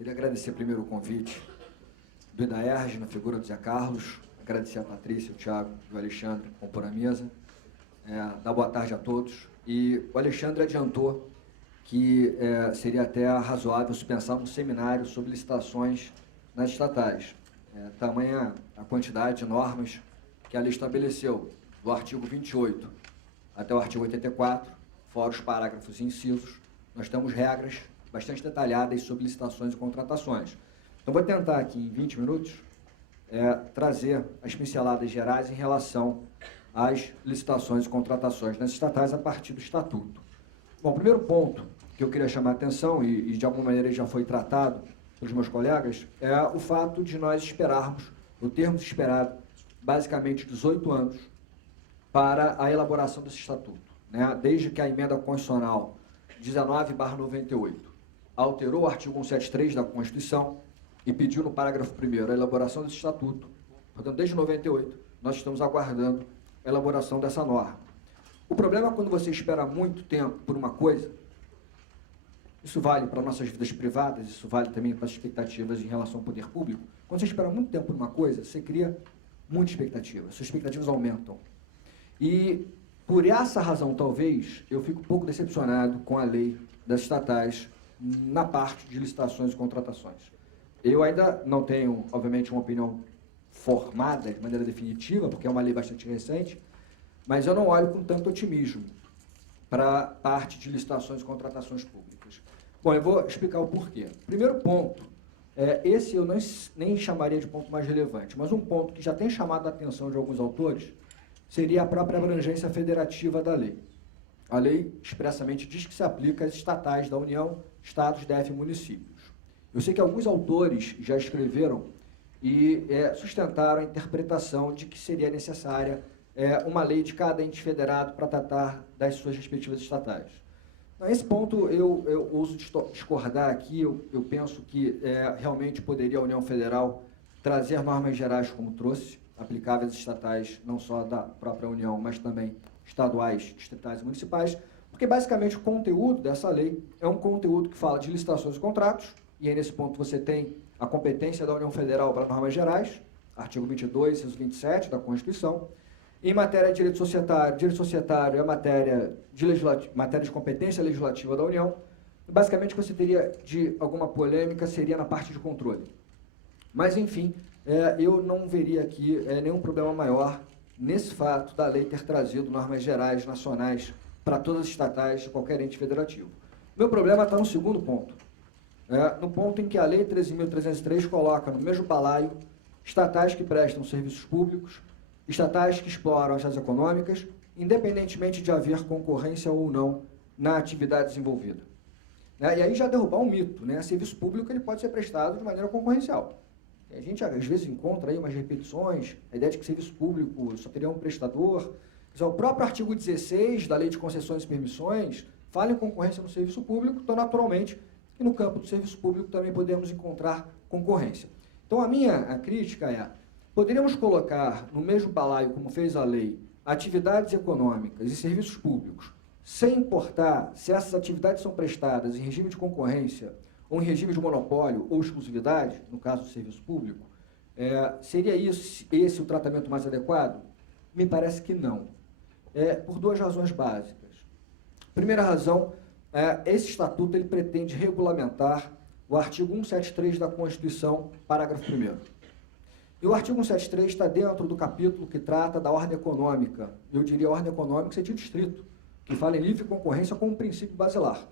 Queria agradecer primeiro o convite do IDAERJ, na figura do Zé Carlos, agradecer a Patrícia, o Thiago e o Alexandre que compõem a mesa, dar boa tarde a todos. E o Alexandre adiantou que seria até razoável se pensar num seminário sobre licitações nas estatais. Tamanha a quantidade de normas que a lei estabeleceu, do artigo 28 até o artigo 84, fora os parágrafos e incisos, nós temos regras bastante detalhadas sobre licitações e contratações. Então, vou tentar aqui, em 20 minutos, trazer as pinceladas gerais em relação às licitações e contratações nas estatais a partir do Estatuto. Bom, o primeiro ponto que eu queria chamar a atenção, e de alguma maneira já foi tratado pelos meus colegas, é o fato de nós esperarmos, ou termos esperado, basicamente 18 anos, para a elaboração desse Estatuto, né? Desde que a emenda constitucional 19/98 alterou o artigo 173 da Constituição e pediu no parágrafo 1º a elaboração desse Estatuto. Portanto, desde 98, nós estamos aguardando a elaboração dessa norma. O problema é quando você espera muito tempo por uma coisa, isso vale para nossas vidas privadas, isso vale também para as expectativas em relação ao poder público. Quando você espera muito tempo por uma coisa, você cria muita expectativa, suas expectativas aumentam. E, por essa razão, talvez, eu fico um pouco decepcionado com a lei das estatais na parte de licitações e contratações. Eu ainda não tenho, obviamente, uma opinião formada de maneira definitiva, porque é uma lei bastante recente, mas eu não olho com tanto otimismo para a parte de licitações e contratações públicas. Bom, eu vou explicar o porquê. Primeiro ponto, esse eu nem chamaria de ponto mais relevante, mas um ponto que já tem chamado a atenção de alguns autores seria a própria abrangência federativa da lei. A lei expressamente diz que se aplica às estatais da União, estados, DF e municípios. Eu sei que alguns autores já escreveram e sustentaram a interpretação de que seria necessária uma lei de cada ente federado para tratar das suas respectivas estatais. Nesse ponto, eu ouso discordar aqui, eu penso que realmente poderia a União Federal trazer normas gerais como trouxe, aplicáveis às estatais, não só da própria União, mas também estaduais, distritais e municipais, porque basicamente o conteúdo dessa lei é um conteúdo que fala de licitações e contratos, e aí nesse ponto você tem a competência da União Federal para normas gerais, artigo 22, inciso 27 da Constituição. Em matéria de direito societário é matéria de competência legislativa da União. Basicamente, o que você teria de alguma polêmica seria na parte de controle. Mas, enfim, eu não veria aqui nenhum problema maior nesse fato da lei ter trazido normas gerais nacionais para todas as estatais de qualquer ente federativo. Meu problema está no segundo ponto, no ponto em que a Lei 13.303 coloca no mesmo balaio estatais que prestam serviços públicos, estatais que exploram as áreas econômicas, independentemente de haver concorrência ou não na atividade desenvolvida. E aí já derrubar um mito, né? Serviço público ele pode ser prestado de maneira concorrencial. A gente, às vezes, encontra aí umas repetições, a ideia de que serviço público só teria um prestador. O próprio artigo 16 da Lei de Concessões e Permissões fala em concorrência no serviço público, então, naturalmente, que no campo do serviço público também podemos encontrar concorrência. Então, a minha crítica poderíamos colocar no mesmo balaio, como fez a lei, atividades econômicas e serviços públicos, sem importar se essas atividades são prestadas em regime de concorrência ou em regime de monopólio ou exclusividade, no caso do serviço público, seria esse o tratamento mais adequado? Me parece que não. Por duas razões básicas. Primeira razão, esse estatuto ele pretende regulamentar o artigo 173 da Constituição, parágrafo 1º. E o artigo 173 está dentro do capítulo que trata da ordem econômica. Eu diria ordem econômica em sentido estrito, que fala em livre concorrência como princípio basilar.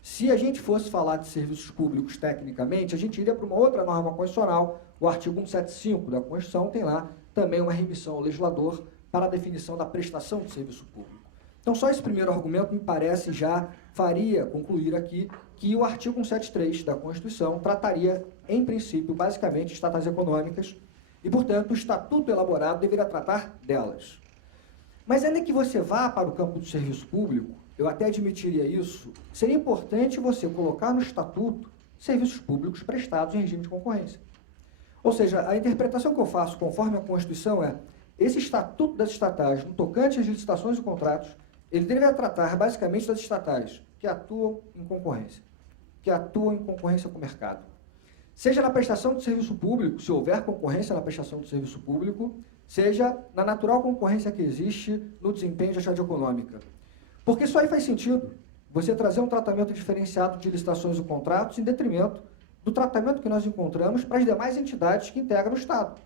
Se a gente fosse falar de serviços públicos tecnicamente, a gente iria para uma outra norma constitucional, o artigo 175 da Constituição tem lá também uma remissão ao legislador para a definição da prestação de serviço público. Então, só esse primeiro argumento, me parece, já faria concluir aqui que o artigo 173 da Constituição trataria, em princípio, basicamente, estatais econômicas e, portanto, o estatuto elaborado deveria tratar delas. Mas, ainda que você vá para o campo do serviço público, eu até admitiria isso, seria importante você colocar no estatuto serviços públicos prestados em regime de concorrência. Ou seja, a interpretação que eu faço conforme a Constituição esse estatuto das estatais, no tocante às licitações e contratos, ele deveria tratar basicamente das estatais que atuam em concorrência, que atuam em concorrência com o mercado. Seja na prestação de serviço público, se houver concorrência na prestação de serviço público, seja na natural concorrência que existe no desempenho de atividade econômica. Porque isso aí faz sentido, você trazer um tratamento diferenciado de licitações e contratos em detrimento do tratamento que nós encontramos para as demais entidades que integram o Estado.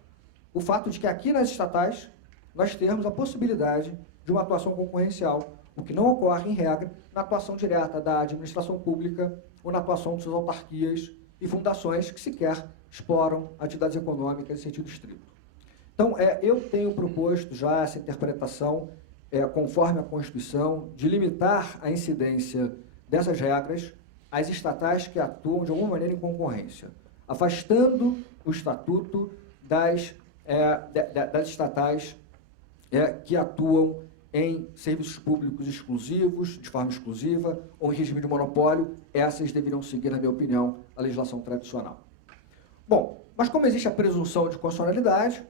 O fato de que aqui nas estatais nós temos a possibilidade de uma atuação concorrencial, o que não ocorre, em regra, na atuação direta da administração pública ou na atuação de suas autarquias e fundações que sequer exploram atividades econômicas em sentido estrito. Então, eu tenho proposto já essa interpretação, conforme a Constituição, de limitar a incidência dessas regras às estatais que atuam de alguma maneira em concorrência, afastando o Estatuto das estatais que atuam em serviços públicos exclusivos, de forma exclusiva, ou em regime de monopólio. Essas deveriam seguir, na minha opinião, a legislação tradicional. Bom, mas como existe a presunção de constitucionalidade,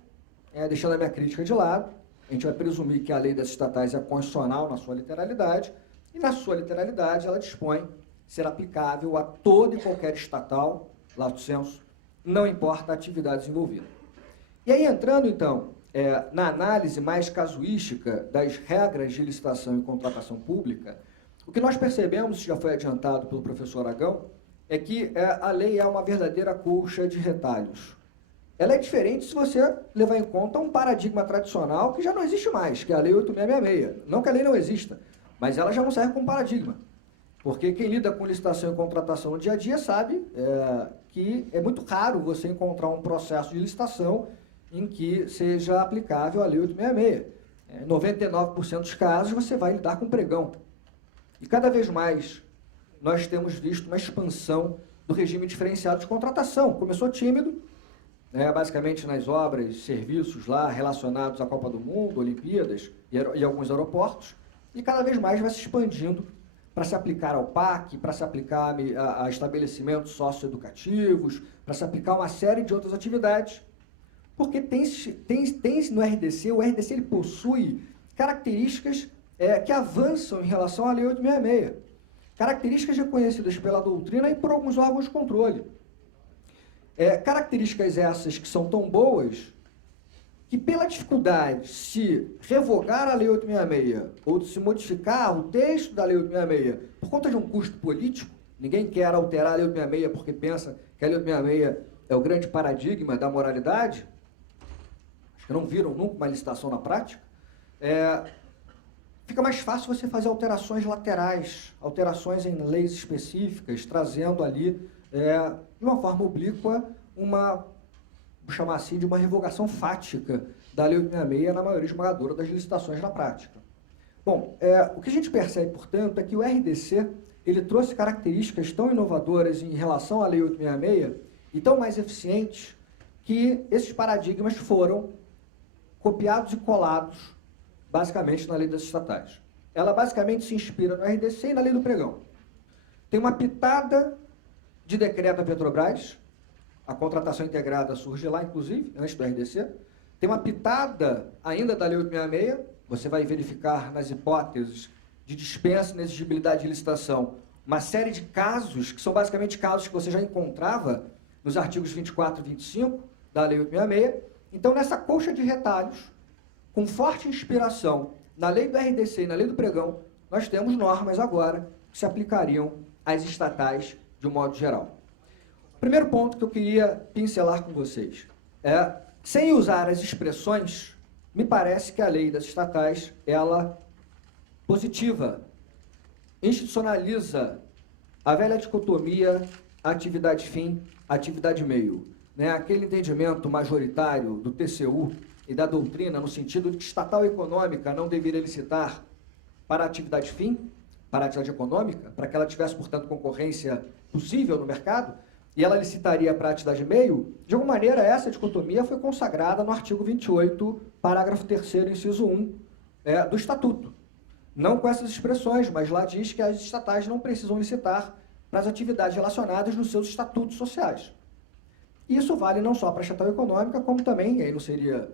deixando a minha crítica de lado, a gente vai presumir que a lei das estatais é constitucional na sua literalidade, e na sua literalidade ela dispõe ser aplicável a toda e qualquer estatal, lato sensu, não importa a atividade desenvolvida. E aí, entrando, então, na análise mais casuística das regras de licitação e contratação pública, o que nós percebemos, já foi adiantado pelo professor Aragão, é que a lei é uma verdadeira colcha de retalhos. Ela é diferente se você levar em conta um paradigma tradicional que já não existe mais, que é a Lei 8666. Não que a lei não exista, mas ela já não serve como paradigma. Porque quem lida com licitação e contratação no dia a dia sabe que é muito raro você encontrar um processo de licitação em que seja aplicável a Lei 866. Em 99% dos casos, você vai lidar com pregão. E cada vez mais nós temos visto uma expansão do regime diferenciado de contratação. Começou tímido, basicamente nas obras, serviços lá relacionados à Copa do Mundo, Olimpíadas e alguns aeroportos, e cada vez mais vai se expandindo para se aplicar ao PAC, para se aplicar a estabelecimentos socioeducativos, para se aplicar a uma série de outras atividades, porque tem no RDC, o RDC ele possui características que avançam em relação à Lei 866, características reconhecidas pela doutrina e por alguns órgãos de controle. Características essas que são tão boas que, pela dificuldade de se revogar a Lei 866 ou de se modificar o texto da Lei 866 por conta de um custo político, ninguém quer alterar a Lei 866 porque pensa que a Lei 866 é o grande paradigma da moralidade, acho que não viram nunca uma licitação na prática, fica mais fácil você fazer alterações laterais, alterações em leis específicas, trazendo ali, de uma forma oblíqua, vou chamar assim, de uma revogação fática da Lei 866 na maioria esmagadora das licitações na prática. Bom, o que a gente percebe, portanto, é que o RDC ele trouxe características tão inovadoras em relação à Lei 866 e tão mais eficientes que esses paradigmas foram copiados e colados, basicamente, na Lei das Estatais. Ela basicamente se inspira no RDC e na Lei do Pregão. Tem uma pitada de decreto da Petrobras, a contratação integrada surge lá, inclusive, antes do RDC. Tem uma pitada ainda da Lei 866, você vai verificar nas hipóteses de dispensa e inexigibilidade de licitação uma série de casos, que são basicamente casos que você já encontrava nos artigos 24 e 25 da Lei 866. Então, nessa colcha de retalhos, com forte inspiração na Lei do RDC e na Lei do Pregão, nós temos normas agora que se aplicariam às estatais de um modo geral. O primeiro ponto que eu queria pincelar com vocês sem usar as expressões, me parece que a lei das estatais, ela positiva, institucionaliza a velha dicotomia atividade-fim, atividade-meio. Aquele entendimento majoritário do TCU e da doutrina, no sentido de que estatal econômica não deveria licitar para a atividade-fim, para a atividade econômica, para que ela tivesse, portanto, concorrência possível no mercado, e ela licitaria para a atividade-meio, de alguma maneira essa dicotomia foi consagrada no artigo 28, parágrafo 3º, inciso 1, do Estatuto. Não com essas expressões, mas lá diz que as estatais não precisam licitar para as atividades relacionadas nos seus estatutos sociais. Isso vale não só para a estatal econômica, como também, e aí não seria,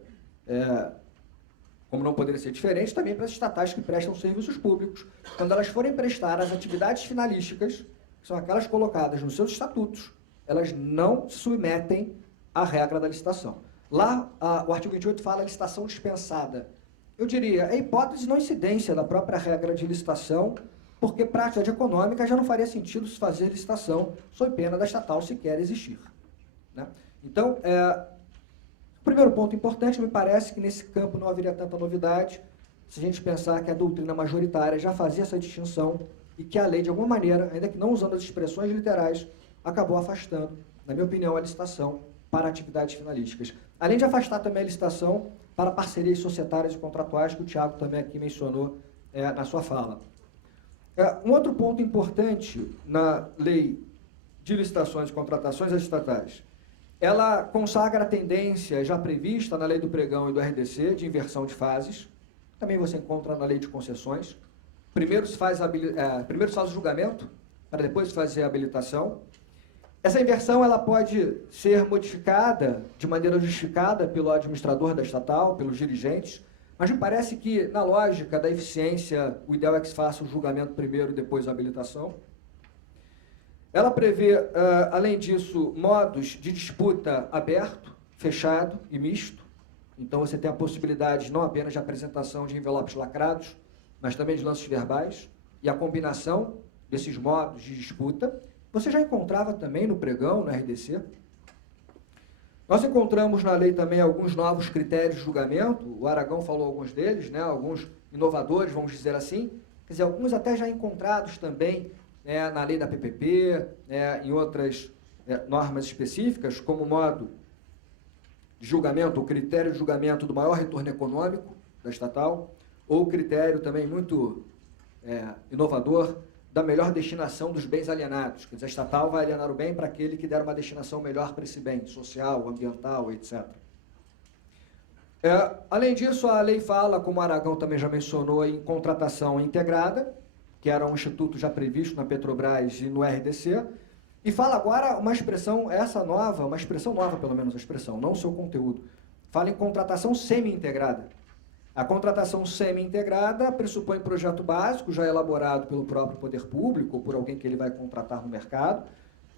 como não poderia ser diferente, também para as estatais que prestam serviços públicos, quando elas forem prestar as atividades finalísticas, que que são aquelas colocadas nos seus estatutos, elas não se submetem à regra da licitação. Lá, o artigo 28 fala licitação dispensada. Eu diria, é hipótese não incidência da própria regra de licitação, porque para a atividade econômica já não faria sentido se fazer licitação sob pena da estatal sequer existir. Né? Então, o primeiro ponto importante, me parece que nesse campo não haveria tanta novidade, se a gente pensar que a doutrina majoritária já fazia essa distinção e que a lei, de alguma maneira, ainda que não usando as expressões literais, acabou afastando, na minha opinião, a licitação para atividades finalísticas. Além de afastar também a licitação para parcerias societárias e contratuais, que o Tiago também aqui mencionou na sua fala. Um outro ponto importante na lei de licitações e contratações estatais, ela consagra a tendência já prevista na lei do pregão e do RDC de inversão de fases, também você encontra na lei de concessões. Primeiro se faz o julgamento, para depois fazer a habilitação. Essa inversão ela pode ser modificada de maneira justificada pelo administrador da estatal, pelos dirigentes, mas me parece que, na lógica da eficiência, o ideal é que se faça o julgamento primeiro e depois a habilitação. Ela prevê, além disso, modos de disputa aberto, fechado e misto. Então, você tem a possibilidade não apenas de apresentação de envelopes lacrados, mas também de lances verbais, e a combinação desses modos de disputa. Você já encontrava também no pregão, no RDC. Nós encontramos na lei também alguns novos critérios de julgamento, o Aragão falou alguns deles, né, alguns inovadores, vamos dizer assim, quer dizer, alguns até já encontrados também na lei da PPP, em outras normas específicas, como modo de julgamento, o critério de julgamento do maior retorno econômico da estatal, ou o critério também muito inovador da melhor destinação dos bens alienados. Quer dizer, a estatal vai alienar o bem para aquele que der uma destinação melhor para esse bem, social, ambiental, etc. Além disso, a lei fala, como o Aragão também já mencionou, em contratação integrada, que era um instituto já previsto na Petrobras e no RDC, e fala agora uma expressão, uma expressão nova pelo menos a expressão, não o seu conteúdo, fala em contratação semi-integrada. A contratação semi-integrada pressupõe projeto básico, já elaborado pelo próprio poder público, ou por alguém que ele vai contratar no mercado,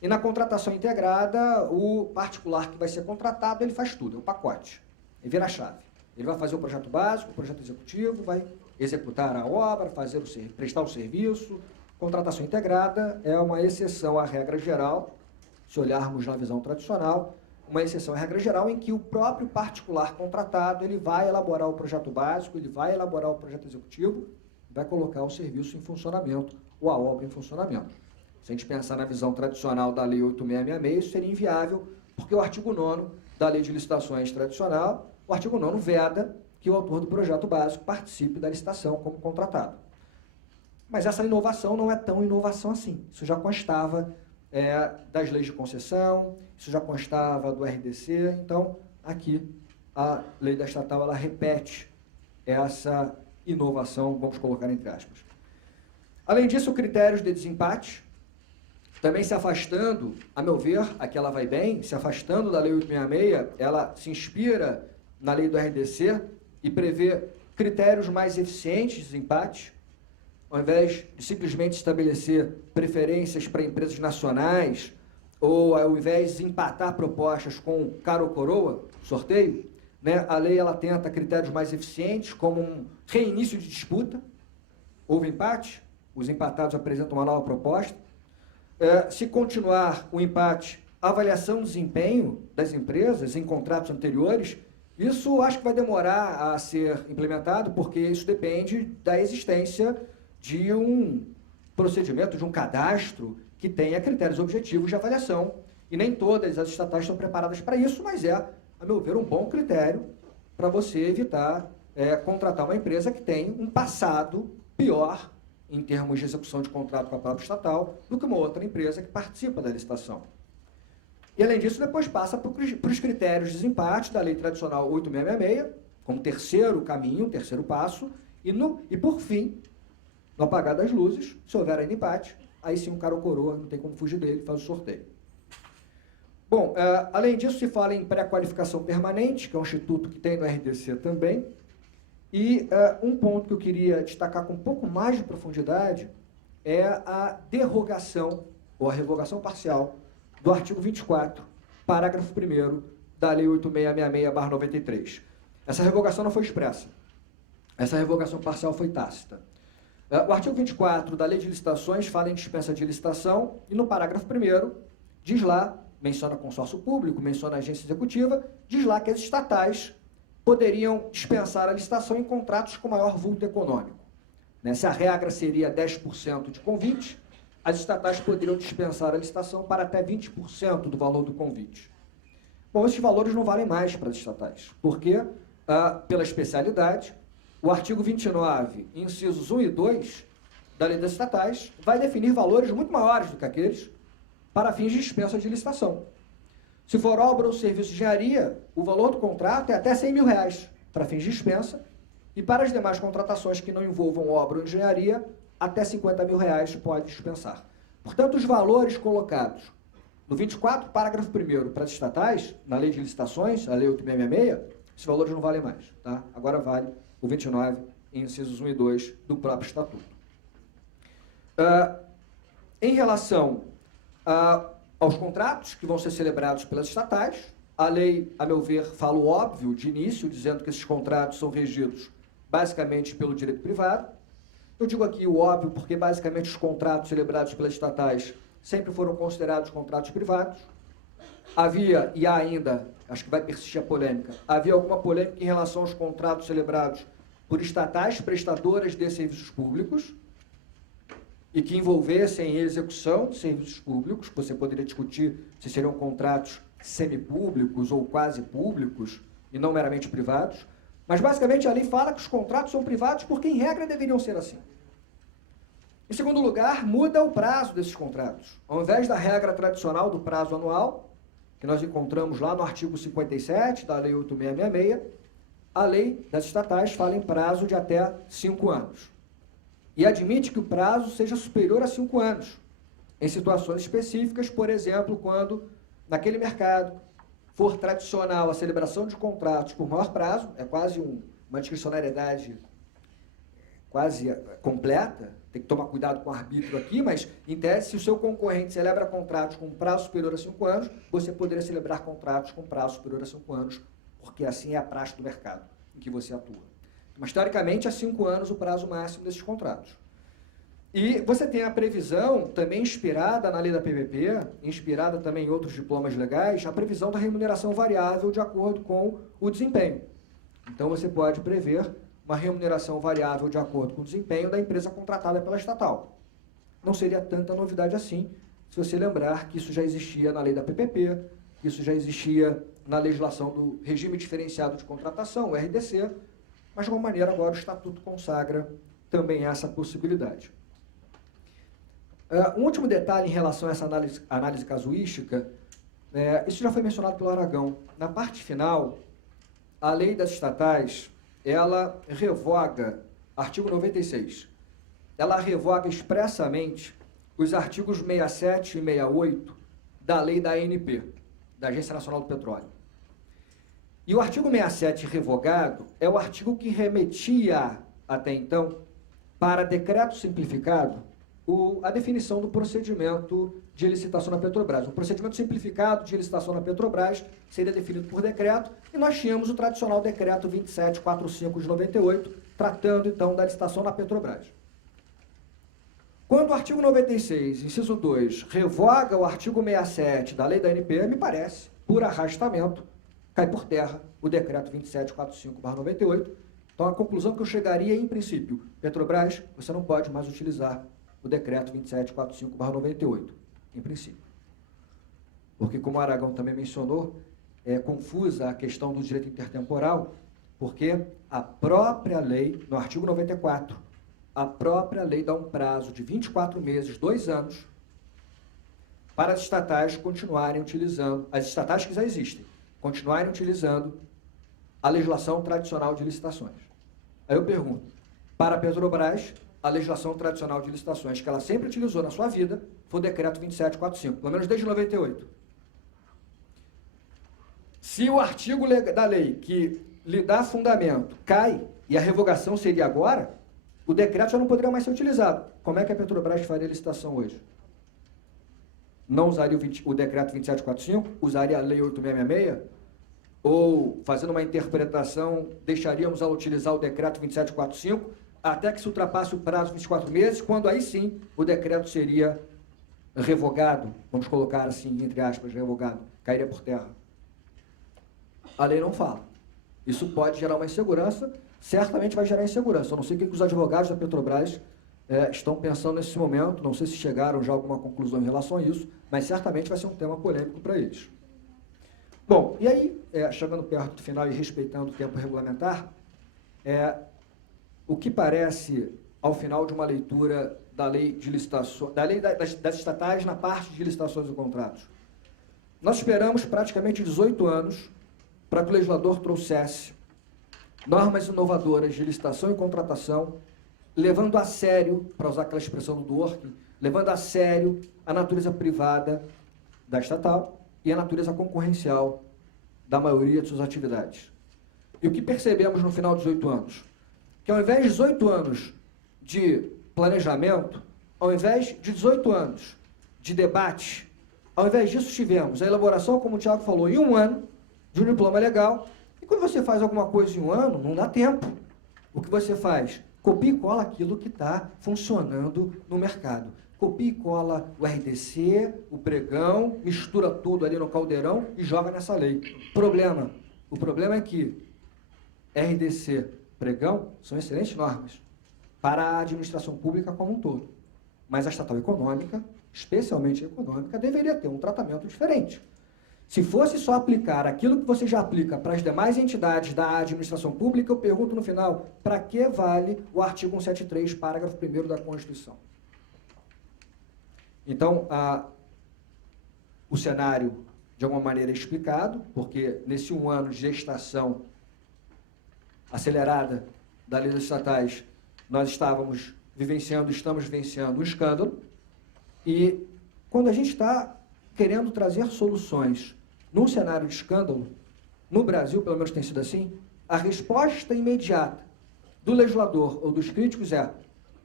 e na contratação integrada, o particular que vai ser contratado, ele faz tudo, é um pacote, ele vira a chave. Ele vai fazer o projeto básico, o projeto executivo, vai executar a obra, prestar o serviço. Contratação integrada é uma exceção à regra geral, se olharmos na visão tradicional, uma exceção à regra geral em que o próprio particular contratado, ele vai elaborar o projeto básico, ele vai elaborar o projeto executivo, vai colocar o serviço em funcionamento, ou a obra em funcionamento. Se a gente pensar na visão tradicional da Lei 8.666, isso seria inviável, porque o artigo 9º da Lei de Licitações tradicional, o artigo 9º veda que o autor do projeto básico participe da licitação como contratado. Mas essa inovação não é tão inovação assim. Isso já constava das leis de concessão, isso já constava do RDC, então aqui a lei da estatal ela repete essa inovação, vamos colocar entre aspas. Além disso, critérios de desempate, também se afastando, a meu ver, aqui ela vai bem, se afastando da lei 866, ela se inspira na lei do RDC e prevê critérios mais eficientes de desempate, ao invés de simplesmente estabelecer preferências para empresas nacionais, ou ao invés de empatar propostas com cara ou coroa, sorteio, né, a lei ela tenta critérios mais eficientes, como um reinício de disputa, houve empate, os empatados apresentam uma nova proposta. Se continuar o empate, avaliação do desempenho das empresas em contratos anteriores, isso acho que vai demorar a ser implementado, porque isso depende da existência de um procedimento, de um cadastro que tenha critérios objetivos de avaliação. E nem todas as estatais estão preparadas para isso, mas a meu ver, um bom critério para você evitar contratar uma empresa que tem um passado pior em termos de execução de contrato com a própria estatal do que uma outra empresa que participa da licitação. E, além disso, depois passa para os critérios de desempate da lei tradicional 8.666, como terceiro caminho, terceiro passo, e por fim, no apagar das luzes, se houver ainda empate, aí sim um cara ou coroa, não tem como fugir dele, faz o sorteio. Bom, além disso, se fala em pré-qualificação permanente, que é um instituto que tem no RDC também, e um ponto que eu queria destacar com um pouco mais de profundidade é a derrogação ou a revogação parcial do artigo 24, parágrafo 1º da Lei 8666/93. Essa revogação não foi expressa. Essa revogação parcial foi tácita. O artigo 24 da Lei de Licitações fala em dispensa de licitação e no parágrafo 1º diz lá, menciona consórcio público, menciona agência executiva, diz lá que as estatais poderiam dispensar a licitação em contratos com maior vulto econômico. Se a regra seria 10% de convite, as estatais poderiam dispensar a licitação para até 20% do valor do convite. Bom, esses valores não valem mais para as estatais, porque, pela especialidade, o artigo 29, incisos 1 e 2 da Lei das Estatais vai definir valores muito maiores do que aqueles para fins de dispensa de licitação. Se for obra ou serviço de engenharia, o valor do contrato é até R$100 mil para fins de dispensa, e para as demais contratações que não envolvam obra ou engenharia, até R$50 mil pode dispensar. Portanto, os valores colocados no 24, parágrafo 1º para as estatais, na Lei de Licitações, a Lei 8666, esses valores não valem mais. Tá? Agora vale o 29, incisos 1 e 2 do próprio Estatuto. Em relação aos contratos que vão ser celebrados pelas estatais, a lei, a meu ver, fala o óbvio de início, dizendo que esses contratos são regidos basicamente pelo direito privado. Eu digo aqui o óbvio porque basicamente os contratos celebrados pelas estatais sempre foram considerados contratos privados. Havia, e há ainda, acho que vai persistir a polêmica, havia alguma polêmica em relação aos contratos celebrados por estatais prestadoras de serviços públicos e que envolvessem execução de serviços públicos. Você poderia discutir se seriam contratos semipúblicos ou quase públicos e não meramente privados, mas basicamente a lei fala que os contratos são privados porque, em regra, deveriam ser assim. Em segundo lugar, muda o prazo desses contratos. Ao invés da regra tradicional do prazo anual, que nós encontramos lá no artigo 57 da Lei 8666, a lei das estatais fala em prazo de até 5 anos. E admite que o prazo seja superior a 5 anos, em situações específicas, por exemplo, quando, naquele mercado, for tradicional a celebração de contratos por maior prazo, é quase uma discricionariedade quase completa, tem que tomar cuidado com o arbítrio aqui, mas, em tese, se o seu concorrente celebra contratos com prazo superior a 5 anos, você poderia celebrar contratos com prazo superior a 5 anos, porque assim é a praxe do mercado em que você atua. Mas, teoricamente, há 5 anos o prazo máximo desses contratos. E você tem a previsão, também inspirada na lei da PPP, inspirada também em outros diplomas legais, a previsão da remuneração variável de acordo com o desempenho. Então, você pode prever uma remuneração variável de acordo com o desempenho da empresa contratada pela estatal. Não seria tanta novidade assim, se você lembrar que isso já existia na lei da PPP, isso já existia na legislação do regime diferenciado de contratação, o RDC, mas, de alguma maneira, agora o Estatuto consagra também essa possibilidade. Um último detalhe em relação a essa análise casuística, isso já foi mencionado pelo Aragão. Na parte final, a lei das estatais, ela revoga, artigo 96, ela revoga expressamente os artigos 67 e 68 da lei da ANP, da Agência Nacional do Petróleo. E o artigo 67 revogado é o artigo que remetia, até então, para decreto simplificado, a definição do procedimento de licitação na Petrobras. O procedimento simplificado de licitação na Petrobras seria definido por decreto, e nós tínhamos o tradicional decreto 2745 de 98, tratando, então, da licitação na Petrobras. Quando o artigo 96, inciso 2, revoga o artigo 67 da lei da ANP, me parece, por arrastamento, cai por terra o decreto 2745/98. Então, a conclusão que eu chegaria, em princípio, Petrobras, você não pode mais utilizar o decreto 2745/98, em princípio. Porque, como o Aragão também mencionou, é confusa a questão do direito intertemporal, porque a própria lei, no artigo 94, a própria lei dá um prazo de 24 meses, 2 anos, para as estatais continuarem utilizando, as estatais que já existem, continuarem utilizando a legislação tradicional de licitações. Aí eu pergunto, para a Petrobras, a legislação tradicional de licitações que ela sempre utilizou na sua vida foi o decreto 2745, pelo menos desde 98. Se o artigo da lei que lhe dá fundamento cai, e a revogação seria agora, o decreto já não poderia mais ser utilizado. Como é que a Petrobras faria licitação hoje? não usaria o decreto 2745, usaria a lei 8666, ou, fazendo uma interpretação, deixaríamos ela utilizar o decreto 2745, até que se ultrapasse o prazo de 24 meses, quando aí sim o decreto seria revogado, vamos colocar assim, entre aspas, revogado, cairia por terra. A lei não fala. Isso pode gerar uma insegurança, certamente vai gerar insegurança. Eu não sei o que os advogados da Petrobras estão pensando nesse momento, não sei se chegaram já a alguma conclusão em relação a isso, mas certamente vai ser um tema polêmico para eles. Bom, e aí, chegando perto do final e respeitando o tempo regulamentar, o que parece, ao final de uma leitura da lei de licitações, da lei das estatais na parte de licitações e contratos. Nós esperamos praticamente 18 anos para que o legislador trouxesse normas inovadoras de licitação e contratação, levando a sério, para usar aquela expressão do Dworkin, levando a sério a natureza privada da estatal e a natureza concorrencial da maioria de suas atividades. E o que percebemos no final de 18 anos? Que ao invés de 18 anos de planejamento, ao invés de 18 anos de debate, ao invés disso tivemos a elaboração, como o Thiago falou, em um ano, de um diploma legal. E quando você faz alguma coisa em um ano, não dá tempo. O que você faz? Copia e cola aquilo que está funcionando no mercado. Copia e cola o RDC, o pregão, mistura tudo ali no caldeirão e joga nessa lei. O problema é que RDC, pregão, são excelentes normas para a administração pública como um todo. Mas a estatal econômica, especialmente a econômica, deveria ter um tratamento diferente. Se fosse só aplicar aquilo que você já aplica para as demais entidades da administração pública, eu pergunto no final, para que vale o artigo 173, parágrafo 1º da Constituição? Então, o cenário, de alguma maneira, é explicado, porque nesse um ano de gestação acelerada da lei das estatais, nós estamos vivenciando um escândalo, e quando a gente está querendo trazer soluções num cenário de escândalo, no Brasil, pelo menos tem sido assim, a resposta imediata do legislador ou dos críticos é: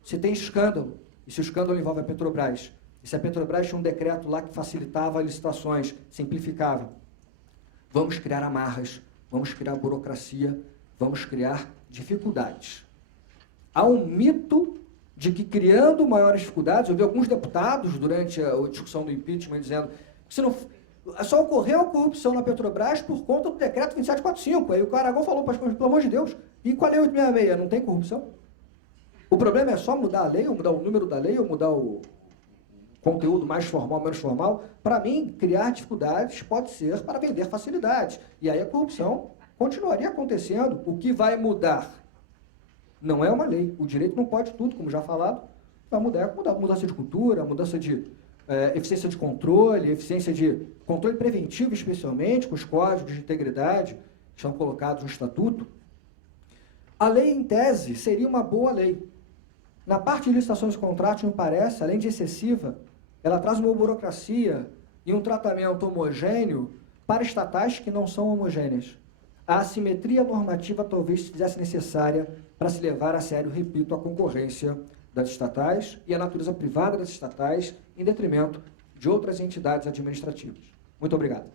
se tem escândalo, e se o escândalo envolve a Petrobras, e se a Petrobras tinha um decreto lá que facilitava licitações, simplificava, vamos criar amarras, vamos criar burocracia, vamos criar dificuldades. Há um mito de que, criando maiores dificuldades, eu vi alguns deputados durante a discussão do impeachment dizendo que se não, só ocorreu a corrupção na Petrobras por conta do decreto 2745. Aí o Aragão falou para as coisas, pelo amor de Deus, e com a lei 866, não tem corrupção? O problema é só mudar a lei, ou mudar o número da lei, ou mudar o conteúdo mais formal, menos formal. Para mim, criar dificuldades pode ser para vender facilidades. E aí a corrupção continuaria acontecendo. O que vai mudar não é uma lei. O direito não pode tudo, como já falado. Vai mudar mudança de cultura, mudança de eficiência de controle, eficiência de controle preventivo, especialmente, com os códigos de integridade que estão colocados no Estatuto. A lei, em tese, seria uma boa lei. Na parte de licitações e contratos, me parece, além de excessiva, ela traz uma burocracia e um tratamento homogêneo para estatais que não são homogêneas. A assimetria normativa talvez se fizesse necessária para se levar a sério, repito, a concorrência das estatais e a natureza privada das estatais em detrimento de outras entidades administrativas. Muito obrigado.